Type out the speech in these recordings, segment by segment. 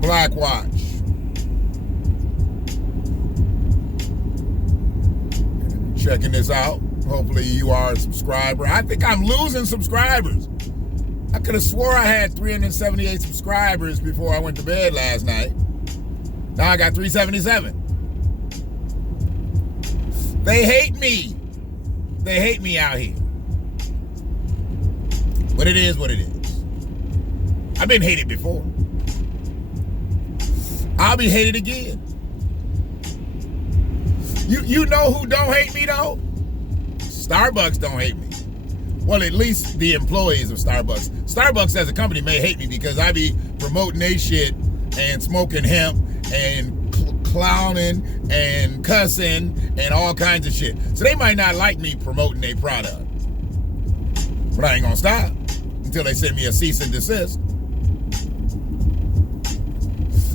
Black Watch. Checking this out. Hopefully you are a subscriber. I think I'm losing subscribers. I could have swore I had 378 subscribers before I went to bed last night. Now I got 377. They hate me. They hate me out here. But it is what it is. I've been hated before. I'll be hated again. You know who don't hate me though? Starbucks don't hate me. Well, at least the employees of Starbucks. Starbucks as a company may hate me because I be promoting their shit and smoking hemp and clowning and cussing and all kinds of shit. So they might not like me promoting their product. But I ain't gonna stop until they send me a cease and desist.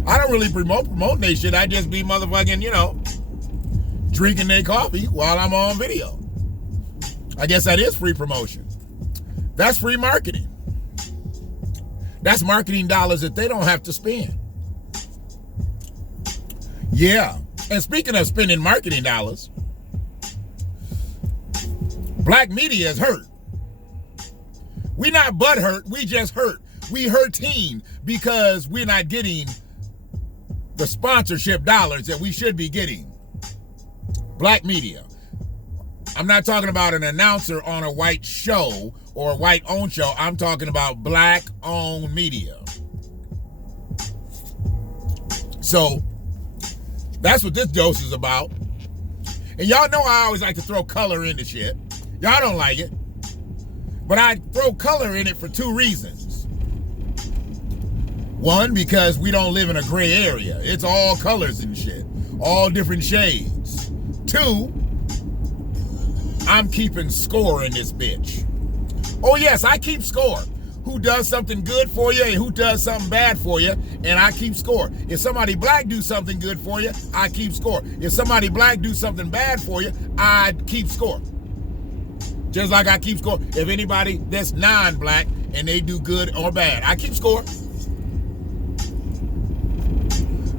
I don't really promote their shit. I just be motherfucking, drinking their coffee while I'm on video. I guess that is free promotion. That's free marketing. That's marketing dollars that they don't have to spend. Yeah. And speaking of spending marketing dollars, black media is hurt. We not butthurt, we just hurt. We hurting because we're not getting the sponsorship dollars that we should be getting. Black media. I'm not talking about an announcer on a white show or a white-owned show. I'm talking about black-owned media. So, that's what this dose is about. And y'all know I always like to throw color into shit. Y'all don't like it. But I throw color in it for two reasons. One, because we don't live in a gray area. It's all colors and shit. All different shades. Two, I'm keeping score in this bitch. Oh yes, I keep score. Who does something good for you and who does something bad for you, and I keep score. If somebody black do something good for you, I keep score. If somebody black do something bad for you, I keep score. Just like I keep score. If anybody that's non-black and they do good or bad, I keep score.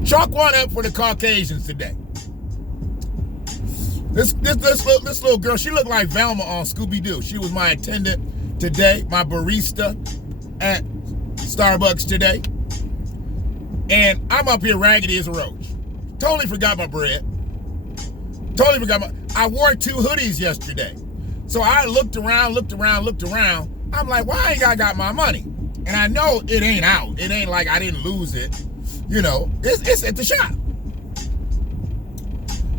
Chalk one up for the Caucasians today. This little girl, she looked like Velma on Scooby-Doo. She was my attendant today, my barista at Starbucks today. And I'm up here raggedy as a roach. Totally forgot my bread. I wore 2 hoodies yesterday. So I looked around. I'm like, why ain't I got my money? And I know it ain't out. It ain't like I didn't lose it. It's at the shop.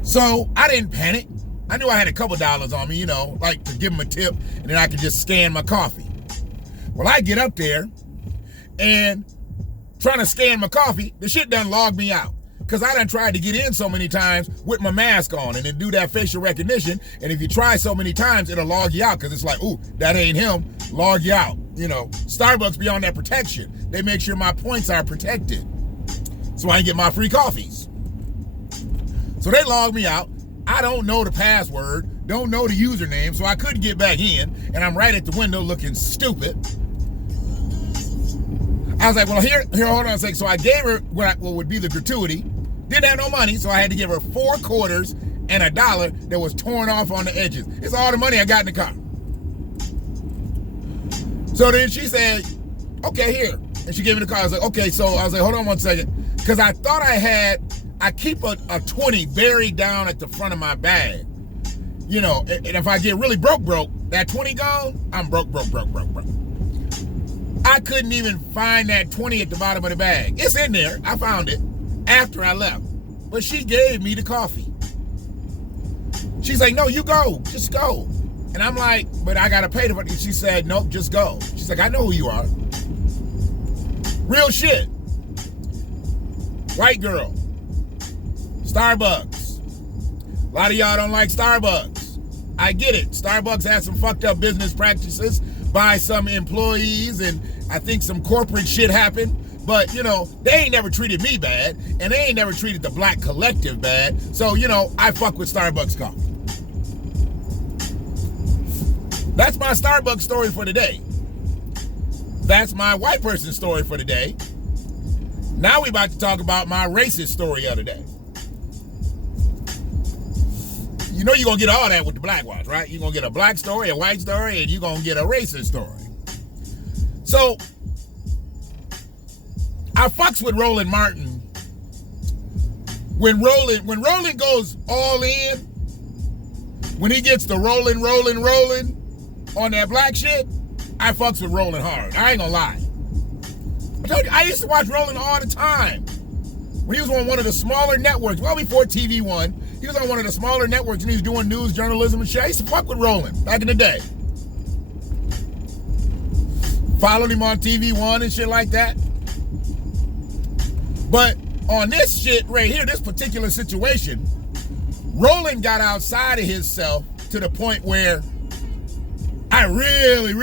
So I didn't panic. I knew I had a couple dollars on me, like to give them a tip, and then I could just scan my coffee. Well, I get up there and trying to scan my coffee, the shit done logged me out. Because I done tried to get in so many times with my mask on and then do that facial recognition. And if you try so many times, it'll log you out because it's like, ooh, that ain't him, log you out. Starbucks be on that protection. They make sure my points are protected so I can get my free coffees. So they logged me out. I don't know the password, don't know the username, so I couldn't get back in, and I'm right at the window looking stupid. I was like, well, here, hold on a second. So I gave her what would be the gratuity. Didn't have no money, so I had to give her 4 quarters and $1 that was torn off on the edges. It's all the money I got in the car. So then she said, okay, here. And she gave me the car. I was like, okay, so I was like, hold on one second. Because I thought I keep a 20 buried down at the front of my bag. And if I get really broke, that 20 gone, I'm broke. I couldn't even find that 20 at the bottom of the bag. It's in there. I found it after I left. But she gave me the coffee. She's like, no, you go. Just go. And I'm like, but I got to pay for it. She said, nope, just go. She's like, I know who you are. Real shit. White girl. Starbucks. A lot of y'all don't like Starbucks. I get it. Starbucks has some fucked up business practices by some employees, and I think some corporate shit happened. But, they ain't never treated me bad, and they ain't never treated the black collective bad. So, I fuck with Starbucks coffee. That's my Starbucks story for today. That's my white person story for today. Now we about to talk about my racist story of the day. You know you're going to get all that with the black watch, right? You're going to get a black story, a white story, and you're going to get a racist story. So, I fucks with Roland Martin. When Roland goes all in, when he gets the rolling on that black shit, I fucks with Roland hard. I ain't gonna lie. I told you, I used to watch Roland all the time. When he was on one of the smaller networks, well before TV One, he was on one of the smaller networks and he was doing news, journalism, and shit. I used to fuck with Roland back in the day. Followed him on TV One and shit like that. But on this shit right here, this particular situation, Roland got outside of himself to the point where I really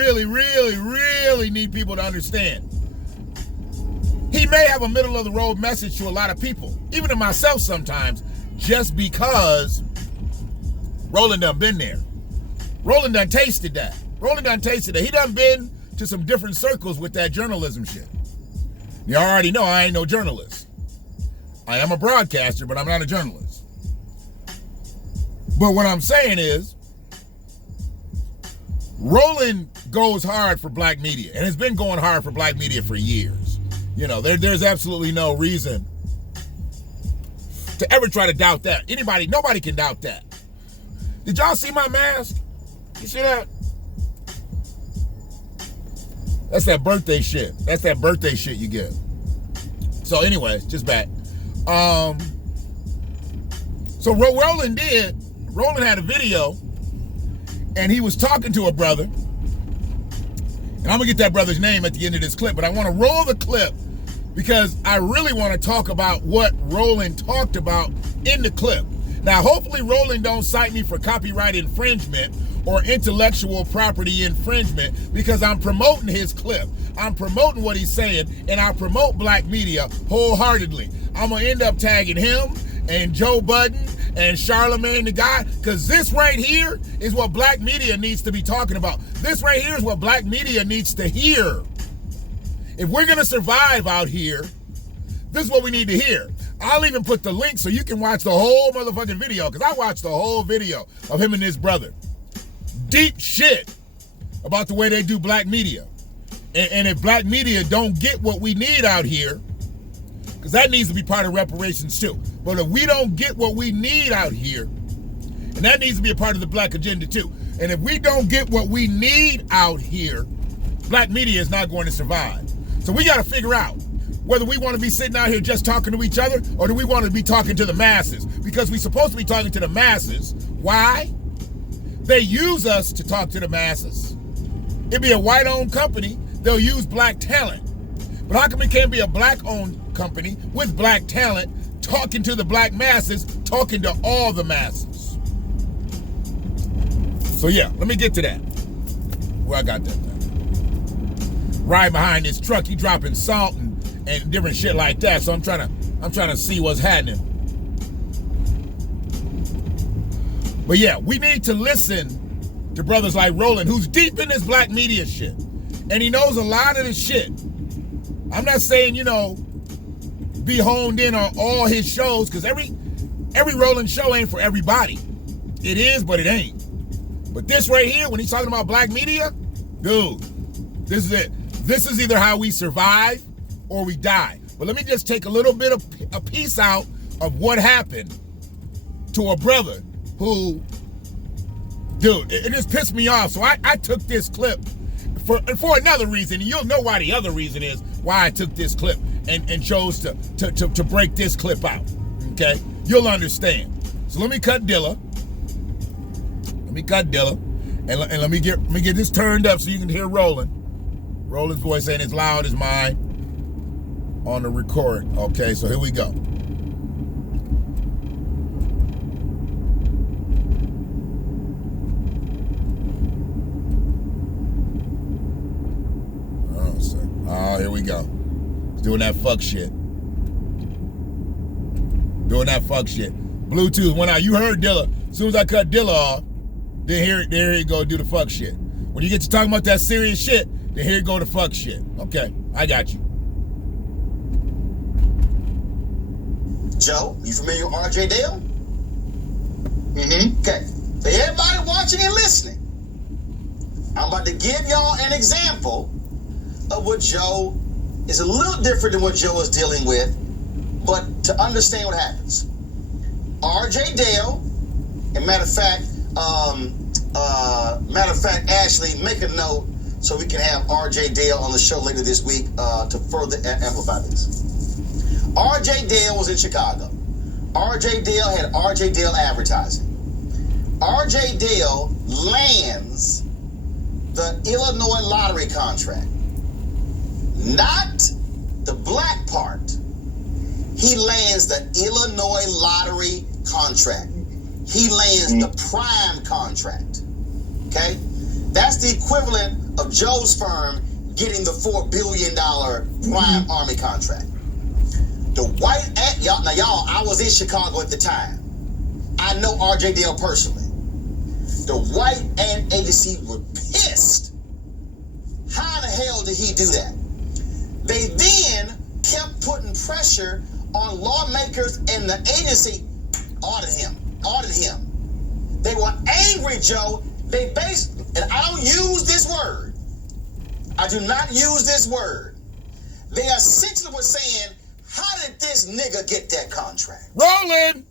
need people to understand. He may have a middle of the road message to a lot of people, even to myself sometimes, just because Roland done been there. Roland done tasted that. He done been to some different circles with that journalism shit. You already know I ain't no journalist. I am a broadcaster, but I'm not a journalist. But what I'm saying is, Roland goes hard for black media and has been going hard for black media for years. You know, there's absolutely no reason to ever try to doubt that. Nobody can doubt that. Did y'all see my mask? You see that? That's that birthday shit. That's that birthday shit you get. So anyways, just back. So what Roland had a video and he was talking to a brother, and I'm gonna get that brother's name at the end of this clip, but I want to roll the clip because I really want to talk about what Roland talked about in the clip. Now, hopefully Roland don't cite me for copyright infringement or intellectual property infringement because I'm promoting his clip. I'm promoting what he's saying, and I promote black media wholeheartedly. I'm going to end up tagging him and Joe Budden and Charlemagne the God, because this right here is what black media needs to be talking about. This right here is what black media needs to hear. If we're going to survive out here, this is what we need to hear. I'll even put the link so you can watch the whole motherfucking video, because I watched the whole video of him and his brother. Deep shit about the way they do black media. And if black media don't get what we need out here, because that needs to be part of reparations too. But if we don't get what we need out here, and that needs to be a part of the black agenda too. And if we don't get what we need out here, black media is not going to survive. So we got to figure out whether we want to be sitting out here just talking to each other, or do we want to be talking to the masses? Because we're supposed to be talking to the masses. Why? They use us to talk to the masses. It'd be a white-owned company. They'll use black talent. But how come it can't be a black-owned company with black talent talking to the black masses, talking to all the masses? So yeah, let me get to that. Where I got that thing. Right behind this truck, he dropping salt and different shit like that. So I'm trying to see what's happening. But yeah, we need to listen to brothers like Roland, who's deep in this black media shit. And he knows a lot of this shit. I'm not saying, be honed in on all his shows, because every Roland show ain't for everybody. It is, but it ain't. But this right here, when he's talking about black media, dude, this is it. This is either how we survive or we die. But let me just take a little bit of a piece out of what happened to a brother who, dude, it just pissed me off. So I took this clip for another reason, and you'll know why the other reason is why I took this clip and chose to break this clip out. Okay? You'll understand. So let me cut Dilla. And let me get this turned up so you can hear Roland. Roland's voice ain't as loud as mine on the record. Okay, so here we go. Oh, here we go. He's doing that fuck shit. Bluetooth went out. You heard Dilla. As soon as I cut Dilla off, then here he go do the fuck shit. When you get to talking about that serious shit, then here you go to fuck shit. Okay, I got you. Joe, you familiar with R.J. Dale? Mm-hmm. Okay. For everybody watching and listening, I'm about to give y'all an example of what Joe is a little different than what Joe is dealing with, but to understand what happens. R.J. Dale, and matter of fact, Ashley, make a note so we can have R.J. Dale on the show later this week to further amplify this. R.J. Dale was in Chicago. R.J. Dale had R.J. Dale advertising. R.J. Dale lands the Illinois lottery contract. Not the black part. He lands the Illinois lottery contract. He lands the prime contract. Okay? That's the equivalent of Joe's firm getting the $4 billion prime army contract. The white, y'all, I was in Chicago at the time. I know R.J. Dale personally. The white ad agency were pissed. How the hell did he do that? They then kept putting pressure on lawmakers and the agency. Audit him. They were angry, Joe. They and I don't use this word. I do not use this word. They essentially were saying, how did this nigga get that contract? Roland!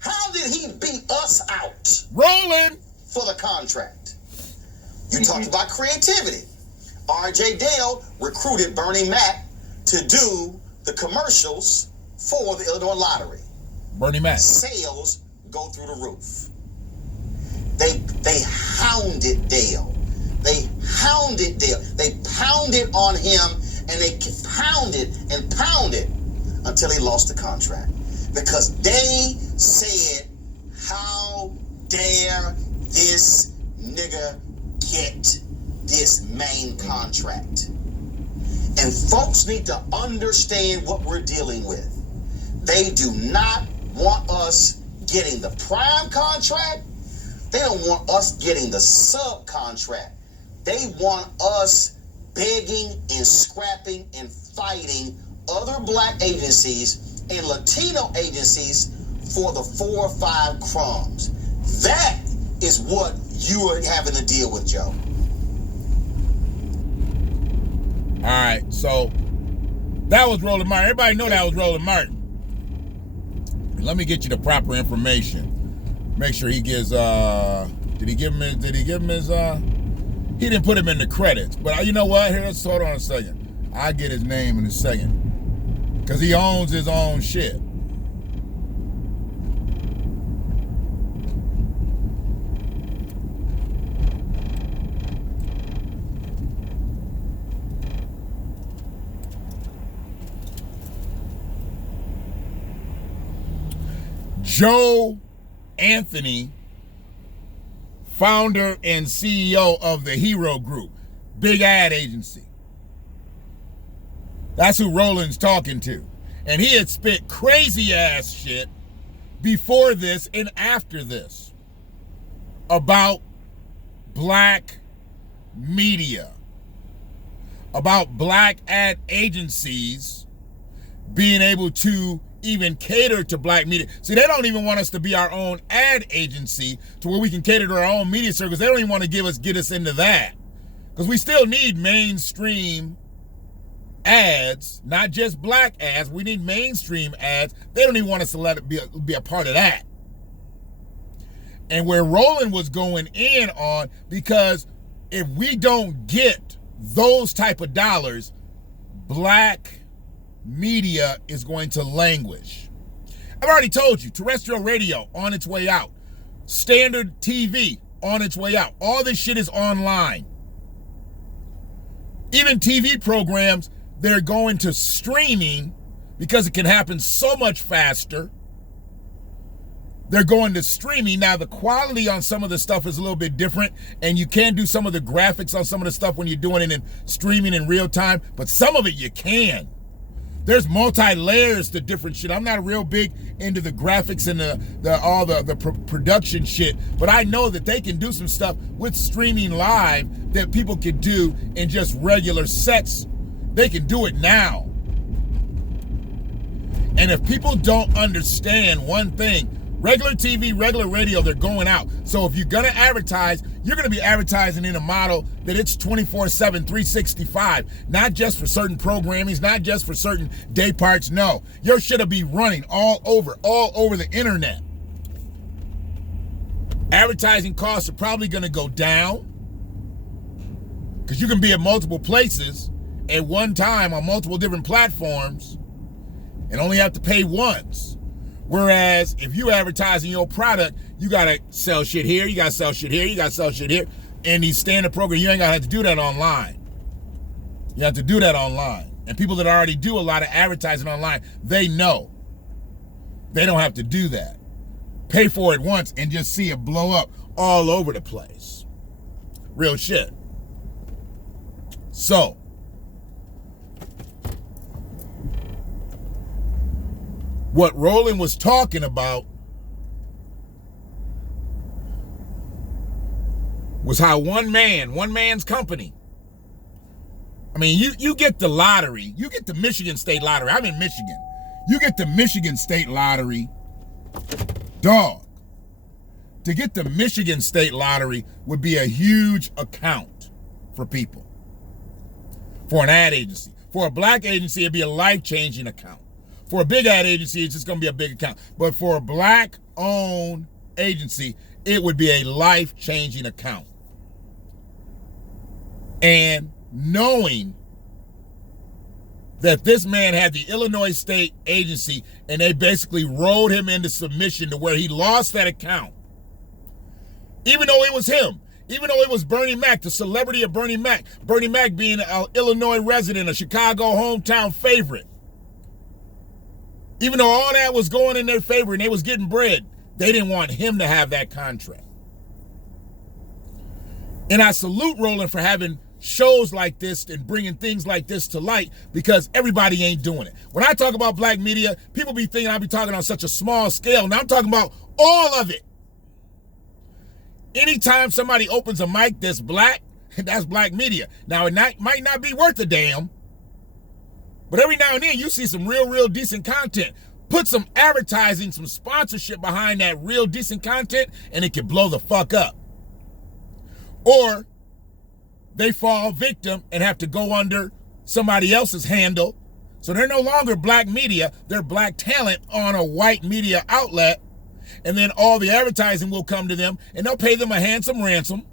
How did he beat us out? Roland! For the contract. You talked about creativity. R.J. Dale recruited Bernie Mac to do the commercials for the Illinois lottery. Bernie Mac. Sales go through the roof. They hounded Dale. They pounded on him, and they pounded and pounded until he lost the contract. Because they said, how dare this nigga get this main contract? And folks need to understand what we're dealing with. They do not want us getting the prime contract. They don't want us getting the subcontract. They want us begging and scrapping and fighting other black agencies and Latino agencies for the 4 or 5 crumbs. That is what you are having to deal with, Joe. All right, so that was Roland Martin. Everybody know that was Roland Martin. Let me get you the proper information. Make sure he gives. Did he give him his? He didn't put him in the credits. But you know what? Here, let's hold on a second. I'll get his name in a second, because he owns his own shit. Joe Anthony, founder and CEO of the Hero Group, big ad agency. That's who Roland's talking to. And he had spit crazy ass shit before this and after this about black media, about black ad agencies being able to even cater to black media. See, they don't even want us to be our own ad agency to where we can cater to our own media circles. They don't even want to get us into that, because we still need mainstream ads, not just black ads. We need mainstream ads. They don't even want us to let it be a part of that. And where Roland was going in on, because if we don't get those type of dollars, black media is going to languish. I've already told you, terrestrial radio on its way out. Standard TV on its way out. All this shit is online. Even TV programs, they're going to streaming because it can happen so much faster. They're going to streaming. Now, the quality on some of the stuff is a little bit different, and you can do some of the graphics on some of the stuff when you're doing it in streaming in real time, but some of it you can. There's multi-layers to different shit. I'm not real big into the graphics and all the production shit, but I know that they can do some stuff with streaming live that people can do in just regular sets. They can do it now. And if people don't understand one thing, regular TV, regular radio, they're going out. So if you're going to advertise, you're going to be advertising in a model that it's 24/7, 365, not just for certain programmings, not just for certain day parts. No, your shit'll be running all over the internet. Advertising costs are probably going to go down because you can be at multiple places at one time on multiple different platforms and only have to pay once. Whereas if you advertising your product, you got to sell shit here, you got to sell shit here, you got to sell shit here. And these standard programs, you ain't going to have to do that online. You have to do that online. And people that already do a lot of advertising online, they know. They don't have to do that. Pay for it once and just see it blow up all over the place. Real shit. So, what Roland was talking about was how one man's company. I mean, you get the lottery. You get the Michigan State Lottery. I'm in Michigan. You get the Michigan State Lottery. Dog. To get the Michigan State Lottery would be a huge account for people. For an ad agency. For a black agency, it'd be a life-changing account. For a big ad agency, it's just going to be a big account. But for a black-owned agency, it would be a life-changing account. And knowing that this man had the Illinois State Agency and they basically rolled him into submission to where he lost that account. Even though it was him. Even though it was Bernie Mac, the celebrity of Bernie Mac. Bernie Mac being an Illinois resident, a Chicago hometown favorite. Even though all that was going in their favor and they was getting bread, they didn't want him to have that contract. And I salute Roland for having shows like this and bringing things like this to light because everybody ain't doing it. When I talk about black media, people be thinking I be talking on such a small scale. Now I'm talking about all of it. Anytime somebody opens a mic that's black, that's black media. Now it might not be worth a damn, but every now and then you see some real decent content. Put some advertising, some sponsorship behind that real decent content and it can blow the fuck up. Or they fall victim and have to go under somebody else's handle. So they're no longer black media, they're black talent on a white media outlet. And then all the advertising will come to them and they'll pay them a handsome ransom.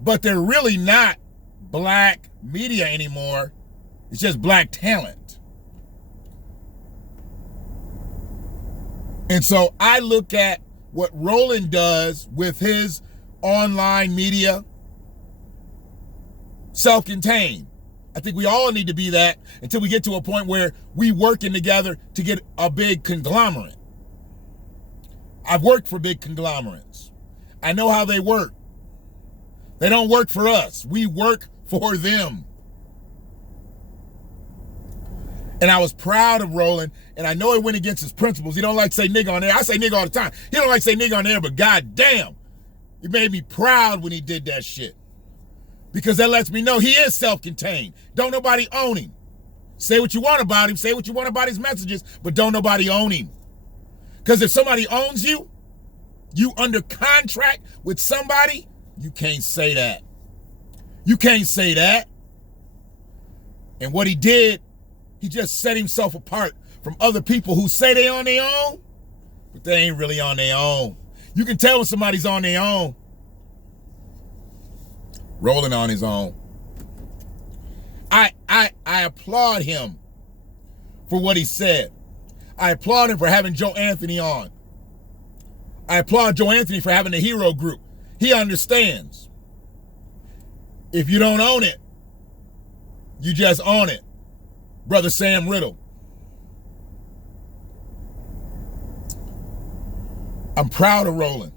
But they're really not black media anymore. It's just black talent. And so I look at what Roland does with his online media, self-contained. I think we all need to be that until we get to a point where we working together to get a big conglomerate. I've worked for big conglomerates. I know how they work. They don't work for us. We work for them. And I was proud of Roland, and I know he went against his principles. He don't like to say nigga on there. I say nigga all the time. He don't like to say nigga on there, but goddamn, it made me proud when he did that shit. Because that lets me know he is self-contained. Don't nobody own him. Say what you want about him. Say what you want about his messages, but don't nobody own him. Because if somebody owns you, you under contract with somebody, you can't say that. You can't say that. And what he did, he just set himself apart from other people who say they on their own, but they ain't really on their own. You can tell when somebody's on their own. Rolling on his own. I applaud him for what he said. I applaud him for having Joe Anthony on. I applaud Joe Anthony for having a hero group. He understands. If you don't own it, you just own it. Brother Sam Riddle. I'm proud of Roland.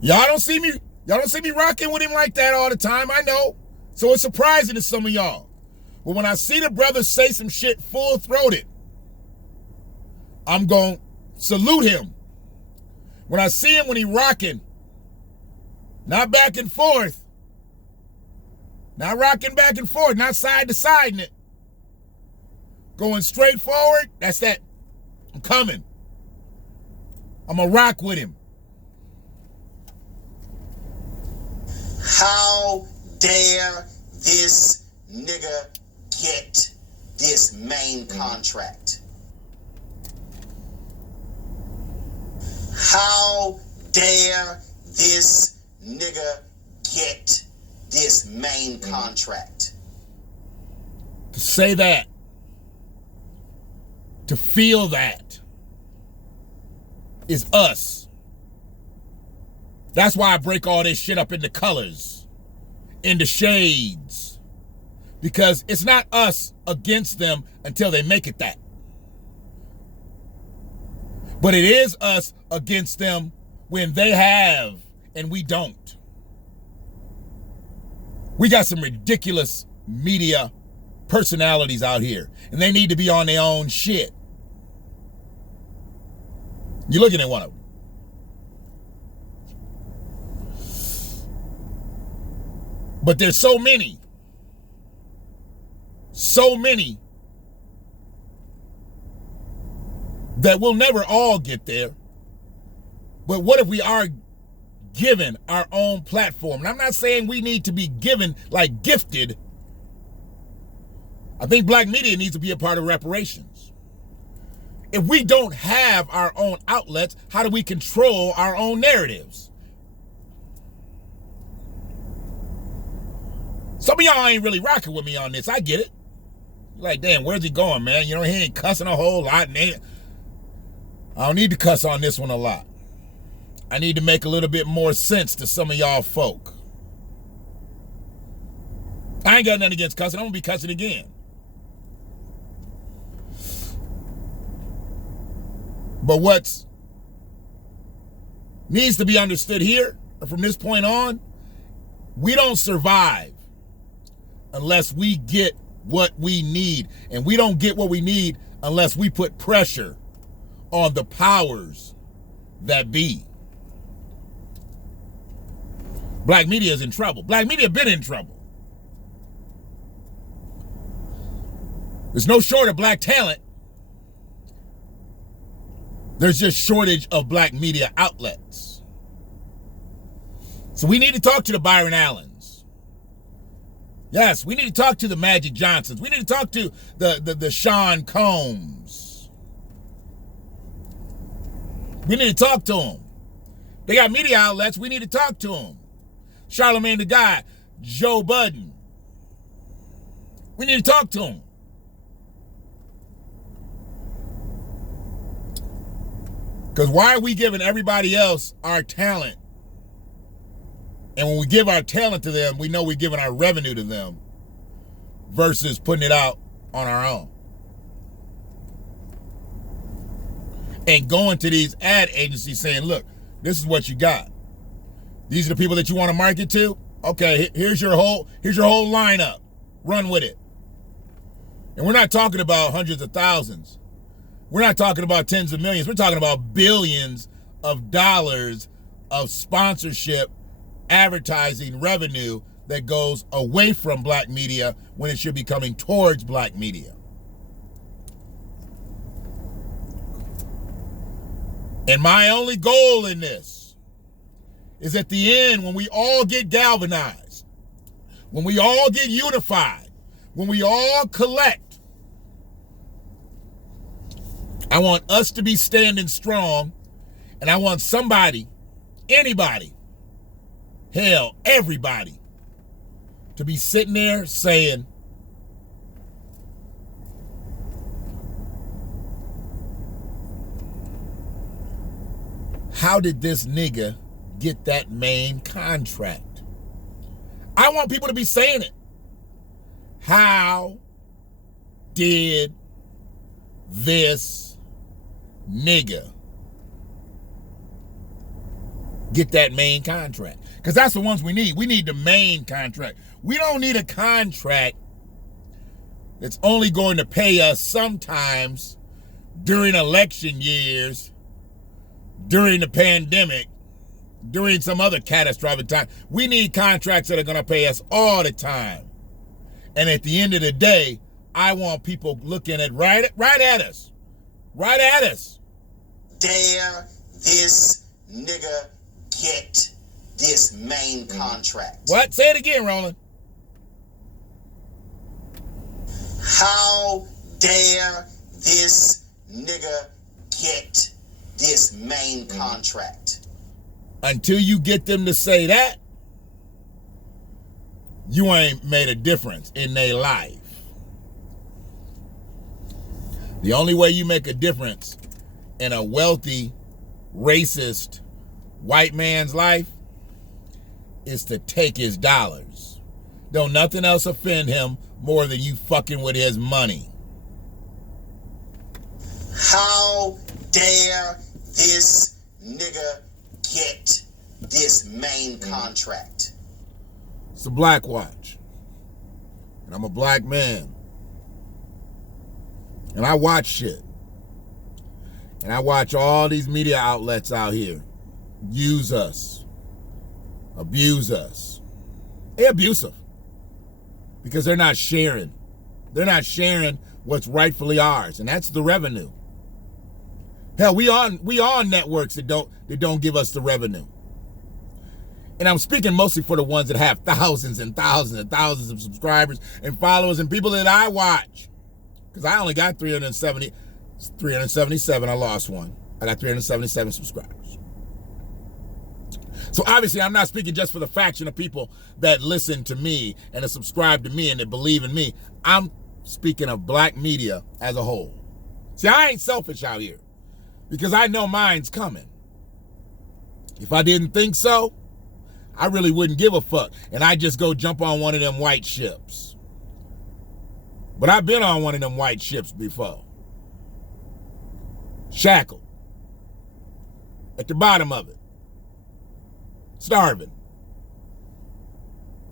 Y'all don't see me rocking with him like that all the time, I know. So it's surprising to some of y'all. But when I see the brother say some shit full-throated, I'm going to salute him. When I see him when he rocking, not back and forth, not rocking back and forth, not side to side in it, going straight forward, that's that. I'm coming. I'm going to rock with him. How dare this nigga get this main contract? How dare this nigga get this main contract? To say that, to feel that, is us. That's why I break all this shit up into colors, into shades, because it's not us against them until they make it that. But it is us against them when they have and we don't. We got some ridiculous media personalities out here, and they need to be on their own shit. You're looking at one of them. But there's so many that we'll never all get there. But what if we are given our own platform? And I'm not saying we need to be given, like gifted. I think black media needs to be a part of reparations. If we don't have our own outlets, how do we control our own narratives? Some of y'all ain't really rocking with me on this. I get it. Like, damn, where's he going, man? You know, he ain't cussing a whole lot. And I don't need to cuss on this one a lot. I need to make a little bit more sense to some of y'all folk. I ain't got nothing against cussing. I'm going to be cussing again. But what needs to be understood here, or from this point on, we don't survive unless we get what we need. And we don't get what we need unless we put pressure on the powers that be. Black media is in trouble. Black media been in trouble. There's no shortage of black talent. There's just shortage of black media outlets. So we need to talk to the Byron Allens. Yes, we need to talk to the Magic Johnsons. We need to talk to the Sean Combs. We need to talk to them. They got media outlets. We need to talk to them. Charlamagne the Guy, Joe Budden. We need to talk to them. Because why are we giving everybody else our talent? And when we give our talent to them, we know we're giving our revenue to them versus putting it out on our own. And going to these ad agencies saying, look, this is what you got. These are the people that you want to market to. Okay, here's your whole lineup. Run with it. And we're not talking about hundreds of thousands. We're not talking about tens of millions. We're talking about billions of dollars of sponsorship, advertising revenue that goes away from black media when it should be coming towards black media. And my only goal in this is at the end, when we all get galvanized, when we all get unified, when we all collect, I want us to be standing strong, and I want somebody, anybody, hell, everybody, to be sitting there saying, how did this nigga get that main contract? I want people to be saying it. How did this nigga get that main contract? Because that's the ones we need. We need the main contract. We don't need a contract that's only going to pay us sometimes during election years, during the pandemic, during some other catastrophic time. We need contracts that are going to pay us all the time. And at the end of the day, I want people looking at right at us. Right at us. Dare this nigga get this main contract? What? Say it again, Roland. How dare this nigga get this main contract? Until you get them to say that, you ain't made a difference in their life. The only way you make a difference in a wealthy, racist white man's life is to take his dollars. Don't nothing else offend him more than you fucking with his money. How dare this nigga get this main contract? It's a Black Watch. And I'm a black man. And I watch shit. And I watch all these media outlets out here use us, abuse us. They're abusive because they're not sharing. They're not sharing what's rightfully ours, and that's the revenue. Hell, we on networks that don't give us the revenue. And I'm speaking mostly for the ones that have thousands and thousands and thousands of subscribers and followers and people that I watch. Because I only got 377. I lost one. I got 377 subscribers. So obviously I'm not speaking just for the faction of people that listen to me and that subscribe to me and that believe in me. I'm speaking of black media as a whole. See, I ain't selfish out here because I know mine's coming. If I didn't think so, I really wouldn't give a fuck. And I'd just go jump on one of them white ships. But I've been on one of them white ships before. Shackled. At the bottom of it. Starving.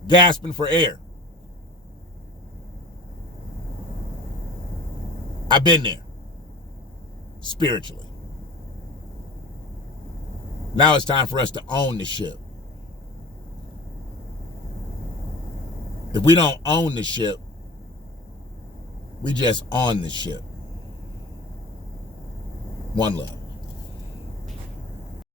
Gasping for air. I've been there. Spiritually. Now it's time for us to own the ship. If we don't own the ship, we just on the ship. One love.